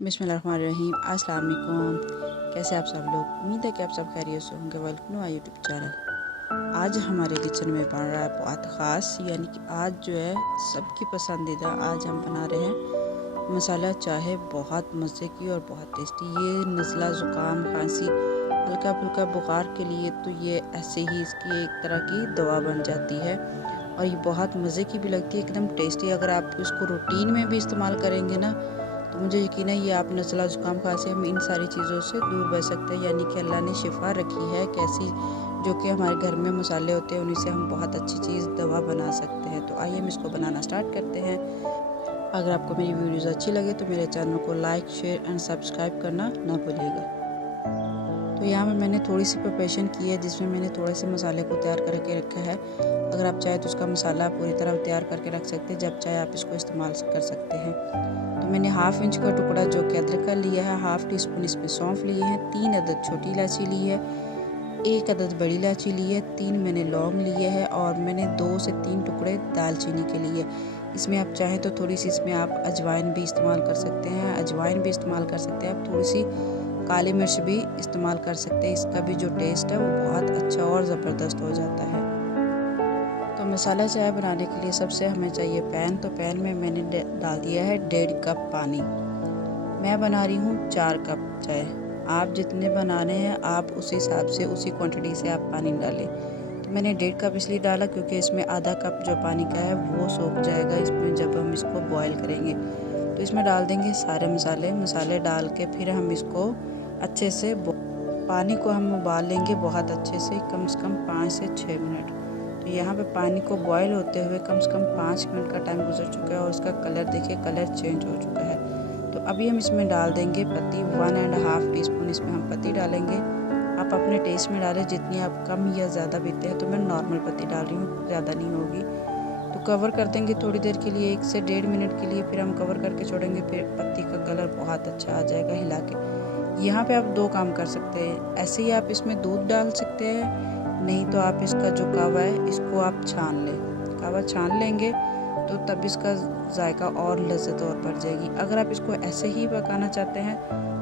बिस्मिल्लाहिर्रहमानिर्रहीम। अस्सलाम वालेकुम। कैसे आप सब लोग? उम्मीद है कि आप सब खैरियत से होंगे। Welcome to my YouTube channel. आज हमारे किचन में बन रहा है बहुत ख़ास, यानी कि आज जो है सबकी पसंदीदा, आज हम बना रहे हैं मसाला चाय। बहुत मज़े की और बहुत टेस्टी। ये नज़ला, ज़ुकाम, खांसी, हल्का फुल्का बुखार के लिए तो ये ऐसे ही इसकी एक तरह की दवा बन जाती है और ये बहुत मज़े की भी लगती है, एकदम टेस्टी। अगर आप इसको रूटीन में भी इस्तेमाल करेंगे ना तो मुझे यकीन है ये आप नज़ला, ज़ुकाम, खांसी, हम इन सारी चीज़ों से दूर बच सकते हैं। यानी कि अल्लाह ने शिफा रखी है कैसी, जो कि हमारे घर में मसाले होते हैं उन्हीं से हम बहुत अच्छी चीज़ दवा बना सकते हैं। तो आइए हम इसको बनाना स्टार्ट करते हैं। अगर आपको मेरी वीडियोज़ अच्छी लगे तो मेरे चैनल को लाइक, शेयर एंड सब्सक्राइब करना ना भूलिएगा। तो यहाँ पर मैंने थोड़ी सी प्रिपरेशन की है जिसमें मैंने थोड़े से मसाले को तैयार करके रखा है। अगर आप चाहे तो उसका मसाला पूरी तरह तैयार करके रख सकते हैं, जब चाहे आप इसको इस्तेमाल कर सकते हैं। तो मैंने हाफ़ इंच का टुकड़ा जो कि अदरक का लिया है, हाफ़ टी स्पून इसमें सौंफ लिए हैं, 3 अदद छोटी इलायची ली है, 1 अदद बड़ी इलायची ली है, 3 मैंने लौंग लिए है और मैंने 2 से 3 टुकड़े दालचीनी के लिए। इसमें आप चाहें तो थोड़ी सी इसमें आप अजवाइन भी इस्तेमाल कर सकते हैं, अजवाइन भी इस्तेमाल कर सकते हैं, आप थोड़ी सी काली मिर्च भी इस्तेमाल कर सकते हैं। इसका भी जो टेस्ट है वो बहुत अच्छा और ज़बरदस्त हो जाता है। तो मसाला चाय बनाने के लिए सबसे हमें चाहिए पैन। तो पैन में मैंने डाल दिया है 1.5 कप पानी। मैं बना रही हूँ 4 कप चाय। आप जितने बनाने हैं आप उस हिसाब से, उसी क्वांटिटी से आप पानी डालें। तो मैंने 1.5 कप इसलिए डाला क्योंकि इसमें आधा कप जो पानी का है वो सूख जाएगा इसमें जब हम इसको बॉयल करेंगे। तो इसमें डाल देंगे सारे मसाले डाल के फिर हम इसको अच्छे से पानी को हम उबाल लेंगे बहुत अच्छे से कम 5 से 6 मिनट। तो यहाँ पे पानी को बॉयल होते हुए कम से कम 5 मिनट का टाइम गुजर चुका है और उसका कलर देखिए, कलर चेंज हो चुका है। तो अभी हम इसमें डाल देंगे पत्ती, 1.5 टीस्पून इसमें हम पत्ती डालेंगे। आप अपने टेस्ट में डालें, जितनी आप कम या ज़्यादा पीते हैं। तो मैं नॉर्मल पत्ती डाल रही हूँ, ज़्यादा नहीं होगी। तो कवर कर देंगे थोड़ी देर के लिए, 1 से 1.5 मिनट के लिए, फिर हम कवर करके छोड़ेंगे। फिर पत्ती का कलर बहुत अच्छा आ जाएगा हिला के। यहाँ पे आप 2 काम कर सकते हैं, ऐसे ही आप इसमें दूध डाल सकते हैं, नहीं तो आप इसका जो कावा है इसको आप छान लें। कावा छान लेंगे तो तब इसका जायका और लज्जत और बढ़ जाएगी। अगर आप इसको ऐसे ही पकाना चाहते हैं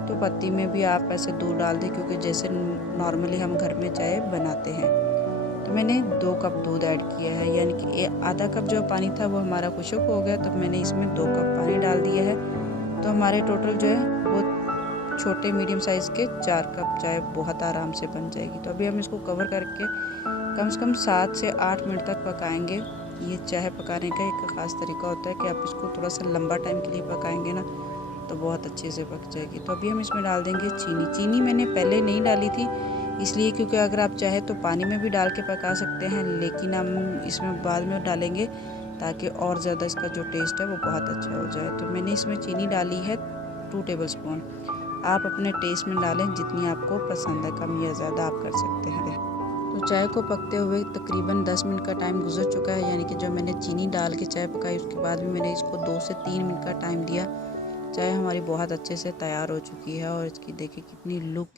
तो पत्ती में भी आप ऐसे दूध डाल दें, क्योंकि जैसे नॉर्मली हम घर में चाय बनाते हैं। तो मैंने 2 कप दूध ऐड किया है, यानी कि आधा कप जो पानी था वो हमारा खुश्क हो गया। तो मैंने इसमें 2 कप पानी डाल दिया है। तो हमारे टोटल जो है वो छोटे मीडियम साइज़ के 4 कप चाय बहुत आराम से बन जाएगी। तो अभी हम इसको कवर करके कम से कम 7 से 8 मिनट तक पकाएंगे। ये चाय पकाने का एक ख़ास तरीका होता है कि आप इसको थोड़ा सा लंबा टाइम के लिए पकाएंगे ना तो बहुत अच्छे से पक जाएगी। तो अभी हम इसमें डाल देंगे चीनी मैंने पहले नहीं डाली थी इसलिए, क्योंकि अगर आप चाहे तो पानी में भी डाल के पका सकते हैं, लेकिन हम इसमें बाद में डालेंगे ताकि और ज़्यादा इसका जो टेस्ट है वो बहुत अच्छा हो जाए। तो मैंने इसमें चीनी डाली है 2 टेबल स्पून। आप अपने टेस्ट में डालें, जितनी आपको पसंद है, कम या ज़्यादा आप कर सकते हैं। तो चाय को पकते हुए तकरीबन 10 मिनट का टाइम गुजर चुका है, यानी कि जब मैंने चीनी डाल के चाय पकाई उसके बाद भी मैंने इसको 2 से 3 मिनट का टाइम दिया। चाय हमारी बहुत अच्छे से तैयार हो चुकी है और इसकी देखिए कितनी लुक